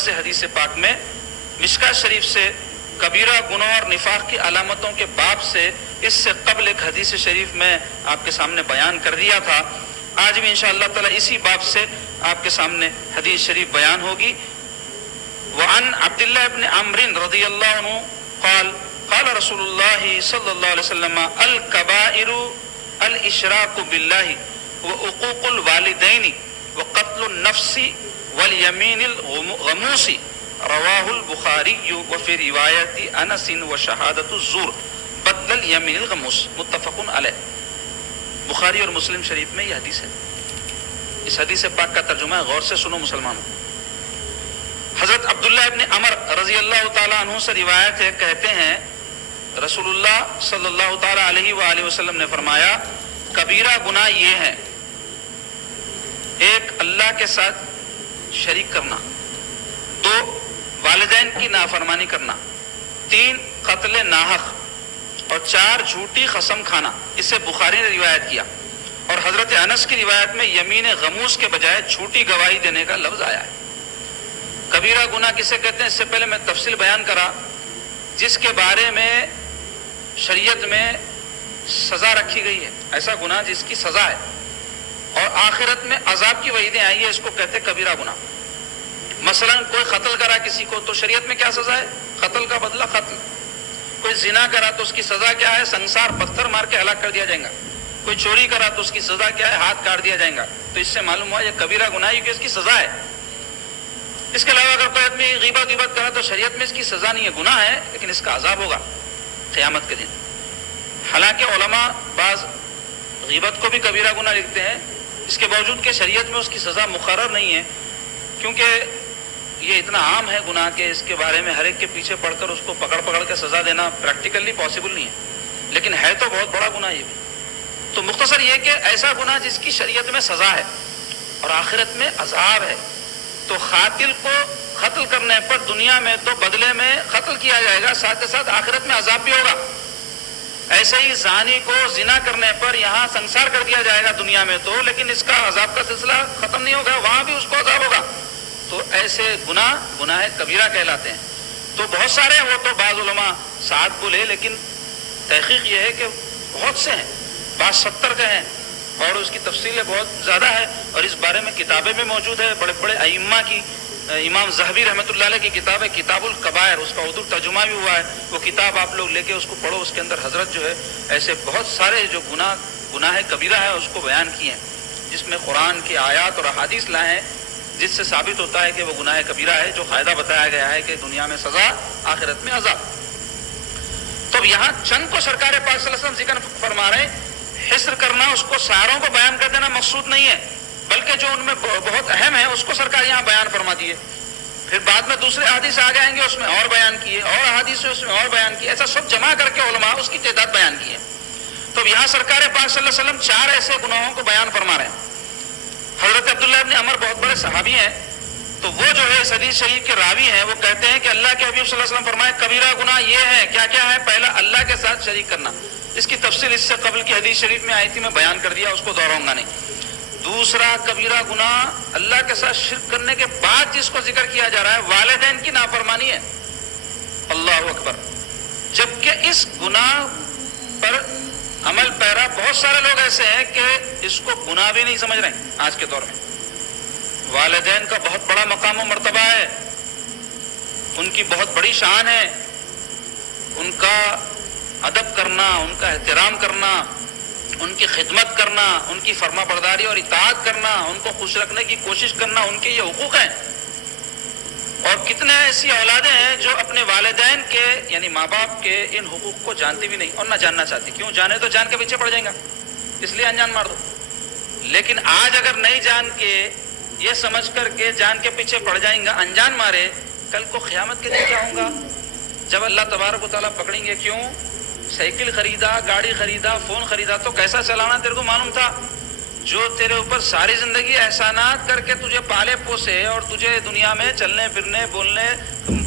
سے حدیث پاک میں مشکاۃ شریف سے کبیرہ گناہ اور نفاق کی علامتوں کے باب سے اس سے قبل ایک حدیث شریف میں آپ کے سامنے بیان کر دیا تھا. آج بھی انشاءاللہ تعالی اسی باب سے آپ کے سامنے حدیث شریف بیان ہوگی. وعن عبداللہ ابن عمرو رضی اللہ عنہ قال قال رسول اللہ صلی اللہ علیہ وسلم الکبائر الاشراک باللہ وعقوق الوالدین وقتل النفس والیمین الغموس رواہ البخاری وفی روایت انس وشہادت الزور بدل الیمین الغموس متفق علیہ. بخاری اور مسلم شریف میں یہ حدیث ہے. اس حدیث پاک کا ترجمہ ہے، غور سے سنو مسلمانوں. حضرت عبداللہ ابن عمر رضی اللہ تعالیٰ عنہ سے روایت ہے، کہتے ہیں رسول اللہ صلی اللہ تعالیٰ علیہ وآلہ وسلم نے فرمایا کبیرہ گناہ یہ ہے: ایک اللہ کے ساتھ شریک کرنا، 2 والدین کی نافرمانی کرنا، 3 قتل ناحق، اور 4 جھوٹی قسم کھانا. اسے بخاری نے روایت کیا. اور حضرت انس کی روایت میں یمین غموس کے بجائے جھوٹی گواہی دینے کا لفظ آیا ہے. کبیرہ گناہ کسے کہتے ہیں اس سے پہلے میں تفصیل بیان کرا، جس کے بارے میں شریعت میں سزا رکھی گئی ہے. ایسا گناہ جس کی سزا ہے اور آخرت میں عذاب کی وعیدیں آئی ہیں، اس کو کہتے ہیں کبیرہ گناہ. مثلا کوئی قتل کرا کسی کو تو شریعت میں کیا سزا ہے؟ قتل کا بدلہ قتل. کوئی زنا کرا تو اس کی سزا کیا ہے؟ سنسار، پتھر مار کے ہلاک کر دیا جائے گا. کوئی چوری کرا تو اس کی سزا کیا ہے؟ ہاتھ کاٹ دیا جائے گا. تو اس سے معلوم ہوا یہ کبیرہ گناہ ہے کہ اس کی سزا ہے. اس کے علاوہ اگر کوئی آدمی غیبت کرا تو شریعت میں اس کی سزا نہیں ہے، گناہ ہے، لیکن اس کا عذاب ہوگا قیامت کے دن. حالانکہ علماء بعض غیبت کو بھی کبیرہ گناہ لکھتے ہیں، اس کے باوجود کہ شریعت میں اس کی سزا مقرر نہیں ہے، کیونکہ یہ اتنا عام ہے گناہ کہ اس کے بارے میں ہر ایک کے پیچھے پڑھ کر اس کو پکڑ کے سزا دینا پریکٹیکلی پاسبل نہیں ہے. لیکن ہے تو بہت بڑا گناہ یہ بھی. تو مختصر یہ کہ ایسا گناہ جس کی شریعت میں سزا ہے اور آخرت میں عذاب ہے. تو قاتل کو قتل کرنے پر دنیا میں تو بدلے میں قتل کیا جائے گا، ساتھ ساتھ آخرت میں عذاب بھی ہوگا. ایسے ہی زانی کو زنا کرنے پر یہاں سنسار کر دیا جائے گا دنیا میں تو، لیکن اس کا عذاب کا سلسلہ ختم نہیں ہوگا، وہاں بھی اس کو عذاب ہوگا. تو ایسے گناہ کبیرہ کہلاتے ہیں. تو بہت سارے ہیں، وہ تو بعض علماء 7 بولے، لیکن تحقیق یہ ہے کہ بہت سے ہیں، بعض 70 کے ہیں، اور اس کی تفصیلیں بہت زیادہ ہے. اور اس بارے میں کتابیں بھی موجود ہے بڑے بڑے ائمہ کی. امام زہبی رحمۃ اللہ علیہ کی کتاب ہے کتاب الکبائر، اس کا اردو ترجمہ بھی ہوا ہے. وہ کتاب آپ لوگ لے کے اس کو پڑھو. اس کے اندر حضرت جو ہے ایسے بہت سارے جو گناہ کبیرہ ہے اس کو بیان کیے ہیں، جس میں قرآن کی آیات اور احادیث لائے ہیں، جس سے ثابت ہوتا ہے کہ وہ گناہ کبیرہ ہے، جو فائدہ بتایا گیا ہے کہ دنیا میں سزا، آخرت میں عذاب. تو یہاں چند کو سرکار پاک صلی اللہ علیہ وسلم ذکر فرما رہے ہیں. حصر کرنا، اس کو ساروں کو بیان کر دینا مقصود نہیں ہے، بلکہ جو ان میں بہت اہم ہے اس کو سرکار یہاں بیان فرما دیے. پھر بعد میں دوسرے احادیث آ جائیں گے، اس میں اور بیان کیے، اور احادیث اس میں اور بیان کیے. ایسا سب جمع کر کے علماء اس کی تعداد بیان کی ہے. تو یہاں سرکار پاک صلی اللہ علیہ وسلم 4 ایسے گناہوں کو بیان فرما رہے ہیں. حضرت عبداللہ ابن عمر بہت بڑے صحابی ہیں، تو وہ جو ہے اس حدیث شریف کے راوی ہیں. وہ کہتے ہیں کہ اللہ کے حبیب صلی اللہ علیہ وسلم فرمائے کبیرہ گناہ یہ ہے. کیا ہے؟ پہلا اللہ کے ساتھ شریک کرنا. اس کی تفصیل اس سے قبل کی حدیث شریف میں آئی تھی، میں بیان کر دیا، اس کو دہراؤں گا نہیں. دوسرا کبیرہ گناہ اللہ کے ساتھ شرک کرنے کے بعد جس کو ذکر کیا جا رہا ہے والدین کی نافرمانی ہے. اللہ اکبر. جبکہ اس گناہ پر عمل پیرا بہت سارے لوگ ایسے ہیں کہ اس کو گناہ بھی نہیں سمجھ رہے ہیں. آج کے دور میں والدین کا بہت بڑا مقام و مرتبہ ہے، ان کی بہت بڑی شان ہے. ان کا ادب کرنا، ان کا احترام کرنا، ان کی خدمت کرنا، ان کی فرما برداری اور اطاعت کرنا، ان کو خوش رکھنے کی کوشش کرنا، ان کے یہ حقوق ہیں. اور کتنے ایسی اولادیں ہیں جو اپنے والدین کے یعنی ماں باپ کے ان حقوق کو جانتی بھی نہیں اور نہ جاننا چاہتی. کیوں؟ جانے تو جان کے پیچھے پڑ جائیں گا، اس لیے انجان مار دو. لیکن آج اگر نہیں جان کے، یہ سمجھ کر کے جان کے پیچھے پڑ جائیں گا، انجان مارے، کل کو قیامت کے دن کیا ہوگا؟ جب اللہ تبارک و تعالیٰ پکڑیں گے. کیوں؟ سائیکل خریدا، گاڑی خریدا، فون خریدا تو کیسا چلانا تیرے کو معلوم تھا؟ جو تیرے اوپر ساری زندگی احسانات کر کے تجھے پالے پوسے اور تجھے دنیا میں چلنے پھرنے بولنے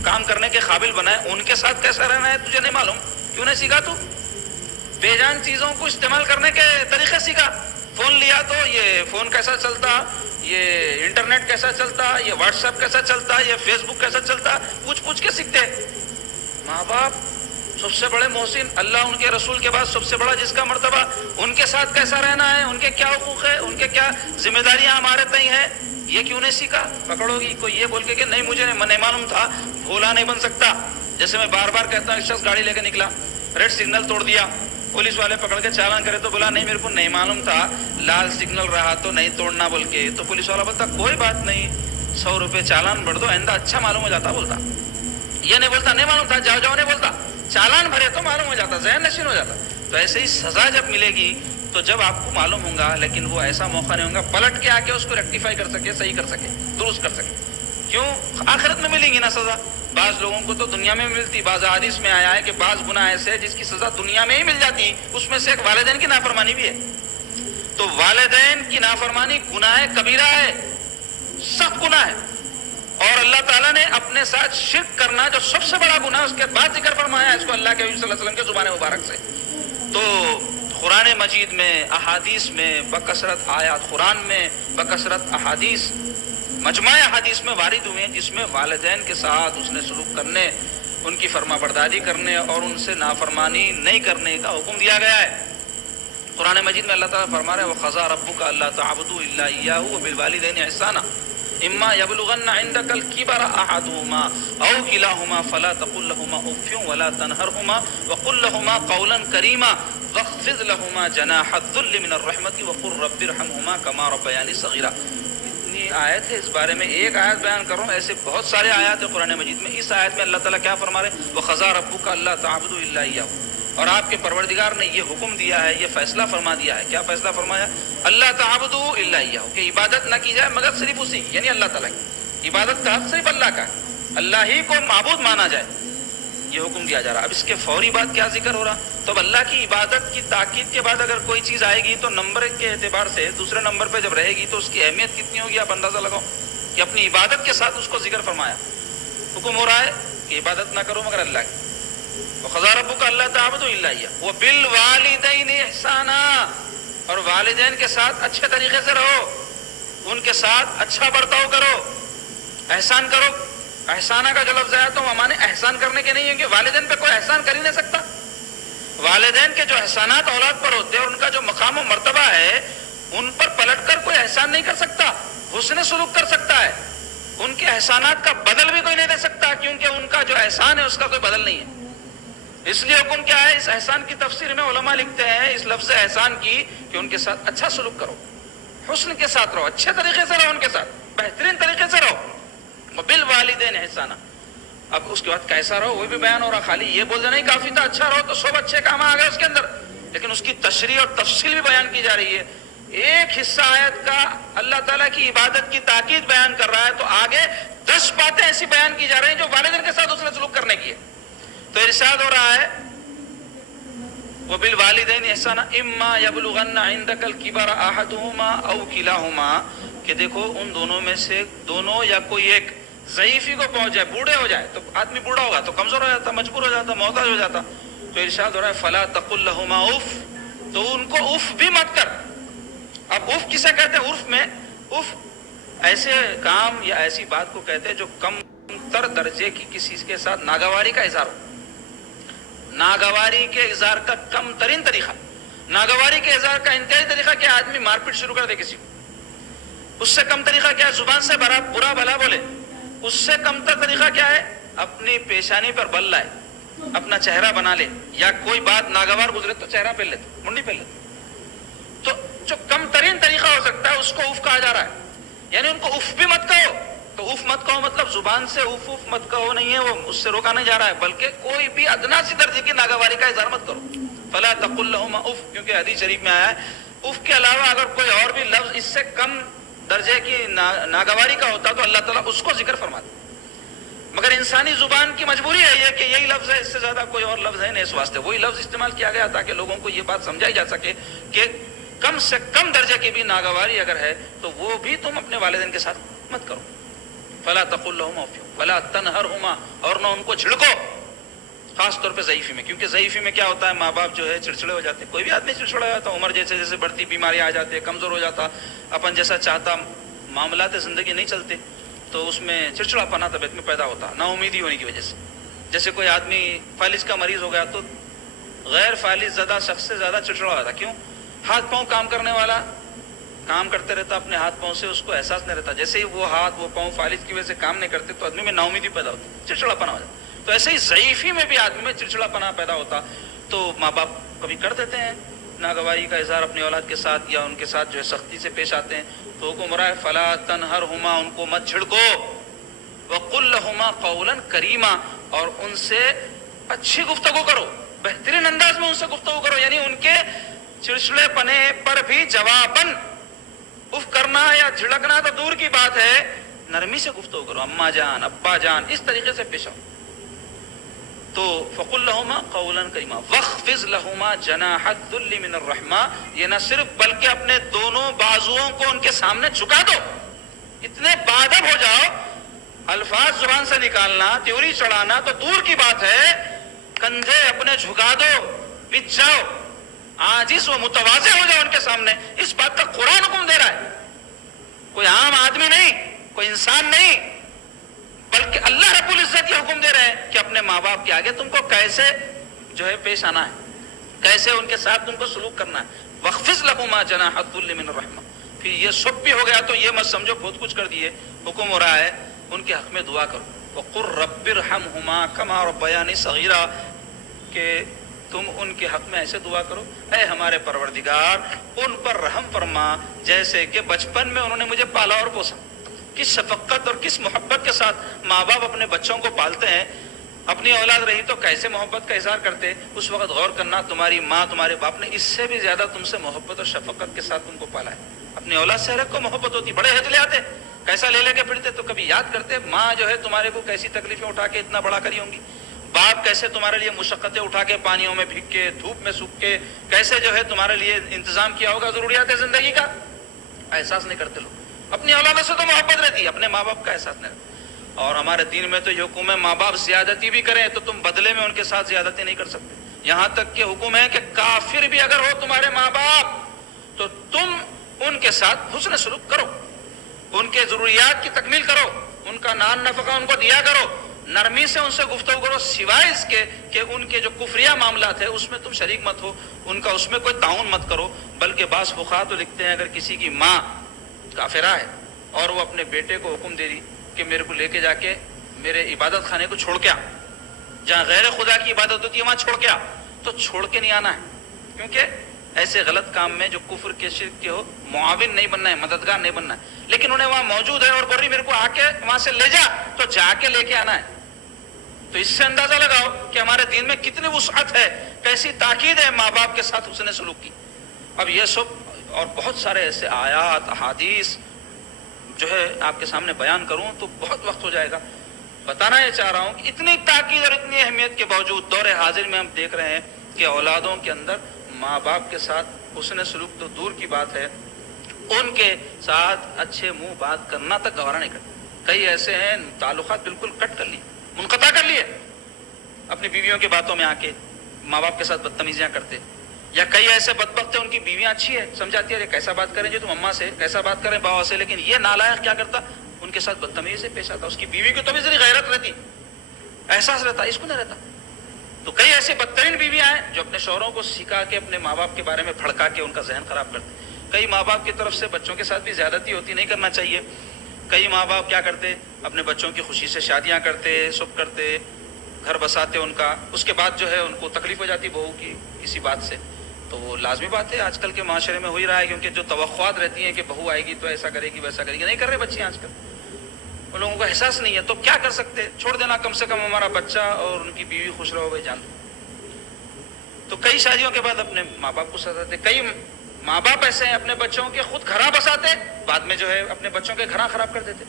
کام کرنے کے قابل بنائے، ان کے ساتھ کیسا رہنا ہے تجھے نہیں معلوم؟ کیوں نہیں سیکھا؟ تو بے جان چیزوں کو استعمال کرنے کے طریقے سیکھا. فون لیا تو یہ فون کیسا چلتا، یہ انٹرنیٹ کیسا چلتا، یہ واٹس ایپ کیسا چلتا، یہ فیس بک کیسا چلتا، پوچھ کے سیکھتے. ماں باپ سب سے بڑے محسن، اللہ ان کے رسول کے بعد سب سے بڑا جس کا مرتبہ، ان کے ساتھ کیسا رہنا ہے، ان کے کیا حقوق ہے، ان کے کیا ذمہ داریاں ہمارے تئیں ہیں، یہ کیوں نہیں سیکھا. پکڑو گی کوئی یہ بول کے کہ نہیں مجھے نہیں معلوم تھا، بھولا نہیں بن سکتا. جیسے میں بار بار کہتا ہوں، ایک شخص گاڑی لے کے نکلا، ریڈ سگنل توڑ دیا، پولیس والے پکڑ کے چالان کرے تو بولا نہیں میرے کو نہیں معلوم تھا، لال سگنل رہا تو نہیں توڑنا بول کے. تو پولیس والا بولتا کوئی بات نہیں، 100 روپے چالان بھر دو، آئندہ اچھا معلوم ہو جاتا. بولتا یہ نہیں بولتا نہیں معلوم تھا، جاؤ جاؤ نہیں بولتا، چالان بھرے تو معلوم ہو جاتا، ذہن نشین ہو جاتا. تو ایسے ہی سزا جب ملے گی تو جب آپ کو معلوم ہوگا، لیکن وہ ایسا موقع نہیں ہوگا پلٹ کے آ کے اس کو ریکٹیفائی کر سکے، صحیح کر سکے، درست کر سکے. کیوں؟ آخرت میں ملیں گی نا سزا. بعض لوگوں کو تو دنیا میں ملتی. بعض حدیث میں آیا ہے کہ بعض گناہ ایسے ہیں جس کی سزا دنیا میں ہی مل جاتی، اس میں سے ایک والدین کی نافرمانی بھی ہے. تو والدین کی نافرمانی گناہ کبیرہ ہے، سخت گناہ ہے. اور اللہ تعالیٰ نے اپنے ساتھ شرک کرنا جو سب سے بڑا گناہ، اس کے بعد ذکر فرمایا ہے اس کو اللہ کے نبی صلی اللہ علیہ وسلم کے زبان مبارک سے. تو قرآن مجید میں، احادیث میں بکثرت آیات، قرآن میں بکثرت احادیث، مجمع احادیث میں وارد ہوئے ہیں جس میں والدین کے ساتھ اس نے سلوک کرنے، ان کی فرما برداری کرنے اور ان سے نافرمانی نہیں کرنے کا حکم دیا گیا ہے. قرآن مجید میں اللہ تعالیٰ فرما رہے ہیں وَقَضَىٰ رَبُّكَ أَلَّا تَعْبُدُوا إِلَّا إِيَّاهُ وَبِالْوَالِدَيْنِ إِحْسَانًا إِمَّا يَبْلُغَنَّ عِندَكَ الْكِبَرَ أَحَدُهُمَا أَوْ كِلَاهُمَا فَلَا تَقُل لَّهُمَا أُفٍّ وَلَا تَنْهَرْهُمَا وَقُل لَّهُمَا قَوْلًا كَرِيمًا وَاخْفِضْ لَهُمَا جَنَاحَ الذُّلِّ مِنَ الرَّحْمَةِ وَقُل رَّبِّ ارْحَمْهُمَا كَمَا رَبَّيَانِي صَغِيرًا. اتنی آیت ہے، اس بارے میں ایک آیت بیان کر رہا ہوں، ایسے بہت سارے آیات ہیں قرآن مجید میں. اس آیت میں اللہ تعالیٰ کیا فرما رہے ہیں وَقَضَىٰ رَبُّكَ أَلَّا تَعْبُدُوا إِلَّا إِيَّاهُ. اور آپ کے پروردگار نے یہ حکم دیا ہے، یہ فیصلہ فرما دیا ہے. کیا فیصلہ فرمایا؟ اللہ تعبدوا الا اياه، کہ عبادت نہ کی جائے مگر صرف اسی، یعنی اللہ تعالیٰ کی عبادت کا حق صرف اللہ کا ہے، اللہ ہی کو معبود مانا جائے. یہ حکم دیا جا رہا. اب اس کے فوری بعد کیا ذکر ہو رہا؟ تو اب اللہ کی عبادت کی تاکید کے بعد اگر کوئی چیز آئے گی تو نمبر کے اعتبار سے دوسرے نمبر پہ جب رہے گی تو اس کی اہمیت کتنی ہوگی آپ اندازہ لگاؤ کہ اپنی عبادت کے ساتھ اس کو ذکر فرمایا. حکم ہو رہا ہے کہ عبادت نہ کرو مگر اللہ کی. وَقَضَىٰ رَبُّكَ أَلَّا تَعْبُدُوا إِلَّا إِيَّاهُ وَبِالْوَالِدَيْنِ إِحْسَانًا، اور والدین کے ساتھ اچھے طریقے سے رہو، ان کے ساتھ اچھا برتاؤ کرو، احسان کرو. احسانہ کا جو لفظ ہے تو وہ مانے احسان کرنے کے نہیں ہیں کہ والدین پہ کوئی احسان کر ہی نہیں سکتا. والدین کے جو احسانات اولاد پر ہوتے ہیں اور ان کا جو مقام و مرتبہ ہے ان پر پلٹ کر کوئی احسان نہیں کر سکتا. حسن سلوک کر سکتا ہے، ان کے احسانات کا بدل بھی کوئی نہیں دے سکتا، کیونکہ ان کا جو احسان ہے اس کا کوئی بدل نہیں ہے. اس لیے حکم کیا ہے؟ اس احسان کی تفسیر میں علماء لکھتے ہیں اس لفظ احسان کی کہ ان کے ساتھ اچھا سلوک کرو، حسن کے ساتھ رہو، اچھے طریقے سے رہو، ان کے ساتھ بہترین طریقے سے رہو. وبالوالدین احسانا. اب اس کے بعد کیسا رہو وہ بھی بیان ہو رہا. خالی یہ بول دینا ہی کافی تھا اچھا رہو تو سب اچھے کام آ گئے اس کے اندر، لیکن اس کی تشریح اور تفصیل بھی بیان کی جا رہی ہے. ایک حصہ آیت کا اللہ تعالیٰ کی عبادت کی تاکید بیان کر رہا ہے تو آگے 10 باتیں ایسی بیان کی جا رہی ہیں جو والدین کے ساتھ اس نے سلوک کرنے کی ہے. تو ارشاد ہو رہا ہے وَبِالْوَالِدَيْنِ إِحْسَانًا إِمَّا يَبْلُغَنَّ عِندَكَ الْكِبَرَ أَحَدُهُمَا أَوْ كِلَاهُمَا، کہ دیکھو ان دونوں میں سے دونوں یا کوئی ایک ضعیفی کو پہنچ جائے، بوڑھے ہو جائے. تو آدمی بوڑھا ہوگا تو کمزور ہو جاتا، مجبور ہو جاتا، محتاج ہو جاتا. تو ارشاد ہو رہا ہے فَلَا تَقُل لَهُمَا اُف، تو ان کو اف بھی مت کر. اب اف کسے کہتے ہیں؟ عرف میں اف ایسے کام یا ایسی بات کو کہتے ہیں جو کم تر درجے کی کسی کے ساتھ ناگواری کا اظہار ہو. ناگواری کے اظہار کا کم ترین طریقہ، ناگواری کے اظہار کا انتہائی طریقہ کیا؟ آدمی مار پیٹ شروع کر دے کسی کو. اس سے کم طریقہ کیا ہے؟ زبان سے برا بھلا بولے. اس سے کم تر طریقہ کیا ہے؟ اپنی پیشانی پر بل لائے، اپنا چہرہ بنا لے، یا کوئی بات ناگوار گزرے تو چہرہ پھیل لیتے، منڈی پھیل لیتے. تو جو کم ترین طریقہ ہو سکتا ہے اس کو اف کہا جا رہا ہے. یعنی ان کو اف بھی مت کہو. تو اف مت کہو مطلب زبان سے اف مت کہو نہیں ہے، وہ اس سے روکا نہیں جا رہا ہے، بلکہ کوئی بھی ادنا سی درجے کی ناگواری کا اظہار مت کرو. فلا تقل لهما اف، کیونکہ حدیث شریف میں آیا ہے اف کے علاوہ اگر کوئی اور بھی لفظ اس سے کم درجے کی ناگواری کا ہوتا تو اللہ تعالیٰ اس کو ذکر فرماتا. مگر انسانی زبان کی مجبوری ہے یہ کہ یہی لفظ ہے، اس سے زیادہ کوئی اور لفظ ہے نہیں. اس واسطے وہی لفظ استعمال کیا گیا تاکہ لوگوں کو یہ بات سمجھائی جا سکے کہ کم سے کم درجے کی بھی ناگواری اگر ہے تو وہ بھی تم اپنے والدین کے ساتھ مت کرو. فلا تقل لهما اف ولا تنهرهما، اور نہ ان کو جھڑکو، خاص طور پہ ضعیفی میں. کیونکہ ضعیفی میں کیا ہوتا ہے؟ ماں باپ جو ہے چڑچڑے ہو جاتے ہیں. کوئی بھی آدمی چڑچڑا ہو جاتا ہے، عمر جیسے جیسے بڑھتی بیماریاں آ جاتی ہے، کمزور ہو جاتا، اپن جیسا چاہتا معاملات زندگی نہیں چلتے تو اس میں چڑچڑاپنا طبیعت میں پیدا ہوتا، نا امیدی ہونے کی وجہ سے. جیسے کوئی آدمی فالج کا مریض ہو گیا تو غیر فالج زدہ شخص سے زیادہ چڑچڑا ہوتا. کیوں؟ ہاتھ پاؤں کام کرنے والا کام کرتے رہتا اپنے ہاتھ پاؤں سے، اس کو احساس نہیں رہتا. جیسے ہی وہ ہاتھ وہ پاؤں فالج کی وجہ سے کام نہیں کرتے تو آدمی میں نا امیدی پیدا ہوتی، چڑچڑاپنا ہو جاتا. تو ایسے ہی ضعیفی میں بھی آدمی میں چڑچڑاپنا پیدا ہوتا. تو ماں باپ کبھی کر دیتے ہیں ناگواری کا اظہار اپنی اولاد کے ساتھ، یا ان کے ساتھ جو ہے سختی سے پیش آتے ہیں. تو حکم ہو رہا ہے فلا تنہرہما، ان کو مت جھڑکو، وقل لہما قولا کریما، اور ان سے اچھی گفتگو کرو، بہترین انداز میں ان سے گفتگو کرو. یعنی ان کے چڑچڑے پنے پر بھی جواباً اف کرنا یا جھڑکنا تو دور کی بات ہے، نرمی سے گفتگو کرو. اماں جان، ابا جان، اس طریقے سے پیش آؤ. تو فقل لہما قولا کریما واخفض لہما جناح الذل من الرحمہ، یہ نہ صرف بلکہ اپنے دونوں بازوؤں کو ان کے سامنے جھکا دو. اتنے بادب ہو جاؤ، الفاظ زبان سے نکالنا، تیوری چڑھانا تو دور کی بات ہے، کندھے اپنے جھکا دو، پچ جاؤ، عاجز و متواضع ہو جاؤ ان کے سامنے. اس بات کا قرآن حکم دے رہا ہے، کوئی عام آدمی نہیں، کوئی انسان نہیں، بلکہ اللہ رب العزت یہ حکم دے رہے ہیں کہ اپنے ماں باپ کے آگے تم کو کیسے جو ہے پیش آنا ہے، کیسے ان کے ساتھ تم کو سلوک کرنا ہے. وَخْفِضْ لَهُمَا جَنَاحَ الذُّلِّ مِنَ الرَّحْمَةِ. پھر یہ سب بھی ہو گیا تو یہ مت سمجھو بہت کچھ کر دیے. حکم ہو رہا ہے ان کے حق میں دعا کرو. وَقُلْ رَبِّ ارْحَمْهُمَا كَمَا رَبَّيَانِي صَغِيرًا، کہ تم ان کے حق میں ایسے دعا کرو، اے ہمارے پروردگار ان پر رحم فرما جیسے کہ بچپن میں انہوں نے مجھے پالا اور پوسا. کس شفقت اور کس محبت کے ساتھ ماں باپ اپنے بچوں کو پالتے ہیں. اپنی اولاد رہی تو کیسے محبت کا اظہار کرتے. اس وقت غور کرنا، تمہاری ماں تمہارے باپ نے اس سے بھی زیادہ تم سے محبت اور شفقت کے ساتھ تم کو پالا ہے. اپنی اولاد سے ہر ایک کو محبت ہوتی. بڑے ہجلے آتے، کیسا لے لے کے پھرتے، تو کبھی یاد کرتے ماں جو ہے تمہارے کو کیسی تکلیفیں اٹھا کے اتنا بڑا کری ہوں گی، باپ کیسے تمہارے لیے مشقتیں اٹھا کے پانیوں میں بھیگ کے دھوپ میں سوکھ کے کیسے جو ہے تمہارے لیے انتظام کیا ہوگا ضروریات زندگی کا. احساس نہیں کرتے لوگ. اپنی اولادوں سے تو محبت رہتی ہے، اپنے ماں باپ کا احساس نہیں رہتا. اور ہمارے دین میں تو یہ حکم ہے ماں باپ زیادتی بھی کریں تو تم بدلے میں ان کے ساتھ زیادتی نہیں کر سکتے. یہاں تک کہ حکم ہے کہ کافر بھی اگر ہو تمہارے ماں باپ تو تم ان کے ساتھ حسن سلوک کرو، ان کے ضروریات کی تکمیل کرو، ان کا نان نفقہ ان کو دیا کرو، نرمی سے ان سے گفتگو کرو، سوائے اس کے کہ ان کے جو کفریہ معاملات ہیں اس میں تم شریک مت ہو، ان کا اس میں کوئی تعاون مت کرو. بلکہ بعض فقہا تو لکھتے ہیں اگر کسی کی ماں کافرہ ہے اور وہ اپنے بیٹے کو حکم دے دی کہ میرے کو لے کے جا کے میرے عبادت خانے کو چھوڑ کے آ، جہاں غیر خدا کی عبادت ہوتی ہے وہاں چھوڑ کے آ، تو چھوڑ کے نہیں آنا ہے. کیونکہ ایسے غلط کام میں جو کفر کے شرک کے ہو معاون نہیں بننا ہے، مددگار نہیں بننا ہے. لیکن انہیں وہاں موجود ہے اور بول رہی میرے کو آ کے وہاں سے لے جا، تو جا کے لے کے آنا ہے. تو اس سے اندازہ لگاؤ کہ ہمارے دین میں کتنی وسعت ہے، کیسی تاکید ہے ماں باپ کے ساتھ حسن سلوک کی. اب یہ سب اور بہت سارے ایسے آیات احادیث جو ہے آپ کے سامنے بیان کروں تو بہت وقت ہو جائے گا. بتانا یہ چاہ رہا ہوں کہ اتنی تاکید اور اتنی اہمیت کے باوجود دور حاضر میں ہم دیکھ رہے ہیں کہ اولادوں کے اندر ماں باپ کے ساتھ حسن سلوک تو دور کی بات ہے، ان کے ساتھ اچھے منہ بات کرنا تک گوارا نہیں کرتے. کئی ایسے ہیں تعلقات بالکل کٹ کر لیے، منقطع کر لیے، اپنی بیویوں کی باتوں میں آ کے ماں باپ کے ساتھ بدتمیزیاں کرتے. یا کئی ایسے بدبخت ہیں ان کی بیویاں اچھی ہے، سمجھاتی ہے کیسا بات کریں جو تم اماں سے، کیسا بات کریں باوا سے، لیکن یہ نالائق کیا کرتا ان کے ساتھ بدتمیزی سے پیش آتا. اس کی بیوی کو تو بھی ذری غیرت رہتی، احساس رہتا، اس کو نہیں رہتا. تو کئی ایسے بدترین بیویاں ہیں جو اپنے شوہروں کو سکھا کے اپنے ماں باپ کے بارے میں بھڑکا کے ان کا ذہن خراب کرتے. کئی ماں باپ کی طرف سے بچوں کے ساتھ بھی زیادتی ہوتی، نہیں کرنا چاہیے. کئی ماں باپ کیا کرتے، اپنے بچوں کی خوشی سے شادیاں کرتے، سب کرتے، گھر بساتے ان کا، اس کے بعد جو ہے ان کو تکلیف ہو جاتی بہو کی کسی بات سے. تو وہ لازمی بات ہے، آج کل کے معاشرے میں ہو ہی رہا ہے، کیونکہ جو توقعات رہتی ہیں کہ بہو آئے گی تو ایسا کرے گی ویسا کرے گی، نہیں کر رہے بچے آج کل. ان لوگوں کو احساس نہیں ہے تو کیا کر سکتے، چھوڑ دینا، کم سے کم ہمارا بچہ اور ان کی بیوی خوش رہو بھائی جان. تو کئی شادیوں کے بعد اپنے ماں باپ کو سزاتے. کئی ماں باپ ایسے ہیں اپنے بچوں کے خود گھراں بساتے، بعد میں جو ہے اپنے بچوں کے گھراں خراب کر دیتے.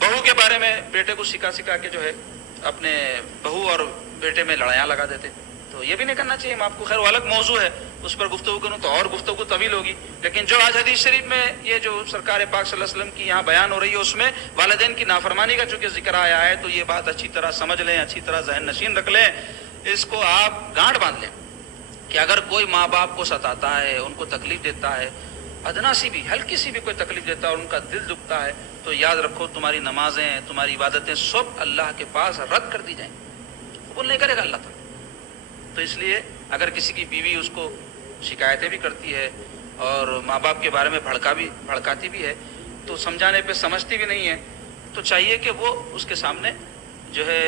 بہو کے بارے میں بیٹے کو سکھا سکھا کے جو ہے اپنے بہو اور بیٹے میں لڑائیاں لگا دیتے. تو یہ بھی نہیں کرنا چاہیے. آپ کو خیر وہ الگ موضوع ہے، اس پر گفتگو کروں تو اور گفتگو طویل ہوگی. لیکن جو آج حدیث شریف میں یہ جو سرکار پاک صلی اللہ علیہ وسلم کی یہاں بیان ہو رہی ہے، اس میں والدین کی نافرمانی کا چونکہ ذکر آیا ہے، تو یہ بات اچھی طرح سمجھ لیں، اچھی طرح ذہن نشین رکھ لیں، اس کو آپ گانٹھ باندھ لیں کہ اگر کوئی ماں باپ کو ستاتا ہے، ان کو تکلیف دیتا ہے، ادنا سی بھی ہلکی سی بھی کوئی تکلیف دیتا ہے اور ان کا دل دکھتا ہے تو یاد رکھو تمہاری نمازیں تمہاری عبادتیں سب اللہ کے پاس رد کر دی جائیں، قبول نہیں کرے گا اللہ تعالیٰ۔ تو اس لیے اگر کسی کی بیوی اس کو شکایتیں بھی کرتی ہے اور ماں باپ کے بارے میں بھڑکاتی بھی ہے تو سمجھانے پہ سمجھتی بھی نہیں ہے، تو چاہیے کہ وہ اس کے سامنے جو ہے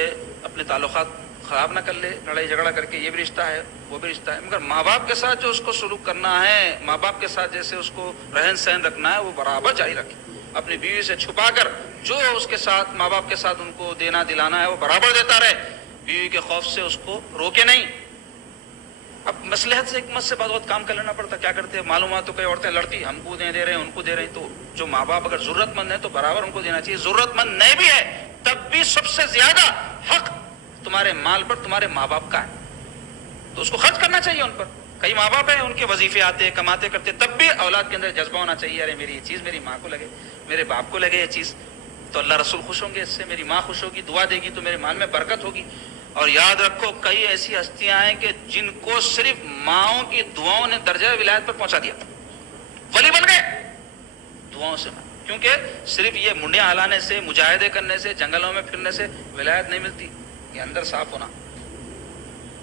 اپنے تعلقات خراب نہ کر لے، لڑائی جھگڑا کر کے یہ بھی رشتہ ہے وہ بھی رشتہ ہے، مگر ماں باپ کے ساتھ جو اس کو سلوک کرنا ہے، ماں باپ کے ساتھ جیسے اس کو رہن سہن رکھنا ہے وہ برابر جاری رکھے، اپنی بیوی سے چھپا کر جو اس کے ساتھ ماں باپ کے ساتھ ان کو دینا دلانا ہے وہ برابر دیتا رہے، بیوی کے خوف سے اس کو روکے نہیں۔ اب مصلحت سے حکمت سے بعض وقت کام کر لینا پڑتا، کیا کرتے ہیں معلومات تو کئی عورتیں لڑتی، ہم کو دے رہے ہیں ان کو دے رہے ہیں، تو جو ماں باپ اگر ضرورت مند ہے تو برابر ان کو دینا چاہیے، ضرورت مند نہیں بھی ہے تب بھی سب سے زیادہ حق تمہارے مال پر تمہارے ماں باپ کا ہے، تو اس کو خرچ کرنا چاہیے ان پر۔ کئی ماں باپ ہیں ان کے وظیفے آتے کماتے کرتے، تب بھی اولاد کے اندر جذبہ ہونا چاہیے، ارے میری یہ چیز میری ماں کو لگے، میرے باپ کو لگے یہ چیز تو اللہ رسول خوش ہوں گے، اس سے میری ماں خوش ہوگی، دعا دے گی تو میرے مال میں برکت ہوگی۔ اور یاد رکھو کئی ایسی ہستیاں ہیں کہ جن کو صرف ماؤں کی دعاؤں نے درجہ ولایت پر پہنچا دیا، ولی بن گئے دعاؤں سے، کیونکہ صرف یہ منڈیاں ہلانے سے، مجاہدے کرنے سے، جنگلوں میں پھرنے سے ولایت نہیں ملتی، یہ اندر صاف ہونا،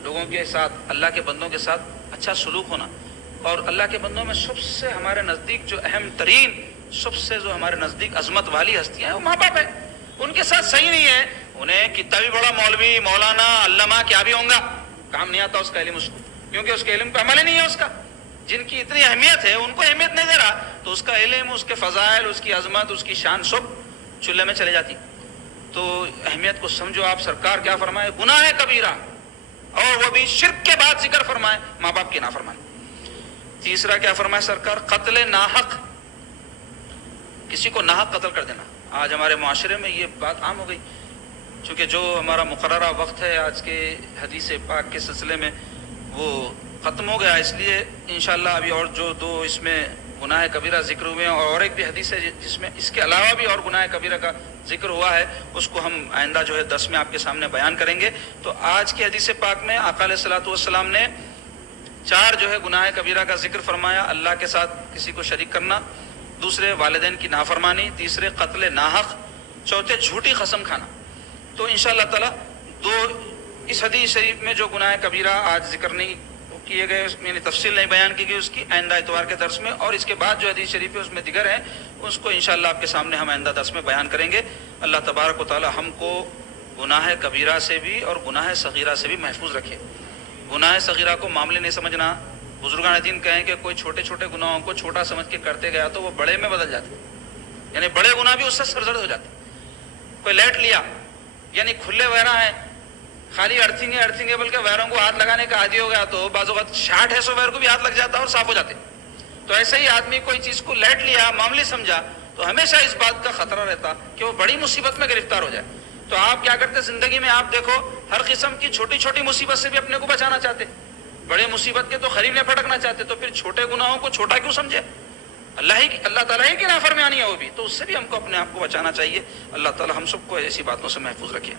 لوگوں کے ساتھ اللہ کے بندوں کے ساتھ اچھا سلوک ہونا۔ اور اللہ کے بندوں میں سب سے ہمارے نزدیک جو اہم ترین، سب سے جو ہمارے نزدیک عظمت والی ہستیاں ہیں وہ ماں باپ ہے، ان کے ساتھ صحیح نہیں ہے، انہیں کتنا بھی بڑا مولوی مولانا علامہ کیا بھی ہوں گا کام نہیں آتا اس کا علم اس کو، کیونکہ اس کے علم پہ عمل ہی نہیں ہے اس کا، جن کی اتنی اہمیت ہے ان کو اہمیت نہیں دے رہا تو اس کا علم، اس کے فضائل، اس کی عظمت، اس کی شان سب چولہے میں چلے جاتی۔ تو اہمیت کو سمجھو۔ آپ سرکار کیا فرمائے؟ گناہ ہے کبیرہ، اور وہ بھی شرک کے بعد ذکر فرمائے ماں باپ کی نافرمانی۔ تیسرا کیا فرمائے سرکار؟ قتل ناحق، کسی کو ناحق قتل کر دینا۔ آج ہمارے معاشرے میں یہ بات عام ہو گئی، چونکہ جو ہمارا مقررہ وقت ہے آج کے حدیث پاک کے سلسلے میں وہ ختم ہو گیا، اس لیے انشاءاللہ ابھی اور جو دو اس میں گناہ کبیرہ ذکر ہوئے ہیں اور ایک بھی حدیث ہے جس میں اس کے علاوہ بھی اور گناہ کبیرہ کا ذکر ہوا ہے، اس کو ہم آئندہ جو ہے 10 میں آپ کے سامنے بیان کریں گے۔ تو آج کی حدیث پاک میں آقا علیہ الصلوۃ والسلام نے 4 جو ہے گناہ کبیرہ کا ذکر فرمایا: اللہ کے ساتھ کسی کو شریک کرنا، دوسرے والدین کی نافرمانی، تیسرے قتل ناحق، چوتھے جھوٹی قسم کھانا۔ تو انشاءاللہ تعالی اس حدیث شریف میں جو گناہ کبیرہ آج ذکر نہیں کیے گئے، یعنی تفصیل نہیں بیان کی گئی اس کی، آئندہ اتوار کے درس میں، اور اس کے بعد جو حدیث شریف ہے اس میں دیگر ہیں، اس کو انشاءاللہ آپ کے سامنے ہم آئندہ درس میں بیان کریں گے۔ اللہ تبارک و تعالی ہم کو گناہ کبیرہ سے بھی اور گناہ صغیرہ سے بھی محفوظ رکھے۔ گناہ صغیرہ کو معاملے نہیں سمجھنا، بزرگان دین کہیں کہ کوئی چھوٹے چھوٹے گناہوں کو چھوٹا سمجھ کے کرتے گیا تو وہ بڑے میں بدل جاتے، یعنی بڑے گناہ بھی اس سے سرزد ہو جاتے۔ کوئی لیٹ لیا، یعنی کھلے ویرہ ہیں، خالی ارتھنگ ہے بلکہ ویروں کو ہاتھ لگانے کا عادی ہو گیا تو بعض اوقات 60 ہے 100 ویر کو بھی ہاتھ لگ جاتا اور صاف ہو جاتے۔ تو ایسے ہی آدمی کوئی چیز کو لیٹ لیا، معمولی سمجھا، تو ہمیشہ اس بات کا خطرہ رہتا کہ وہ بڑی مصیبت میں گرفتار ہو جائے۔ تو آپ کیا کرتے زندگی میں؟ آپ دیکھو ہر قسم کی چھوٹی چھوٹی مصیبت سے بھی اپنے کو بچانا چاہتے، بڑے مصیبت کے تو قریب میں پھٹکنا چاہتے، تو پھر چھوٹے گناہوں کو چھوٹا کیوں سمجھے؟ اللہ تعالیٰ ہی کی نافرمانی ہے وہ بھی، تو اس سے بھی ہم کو اپنے آپ کو بچانا چاہیے۔ اللہ تعالیٰ ہم سب کو ایسی باتوں سے محفوظ رکھے۔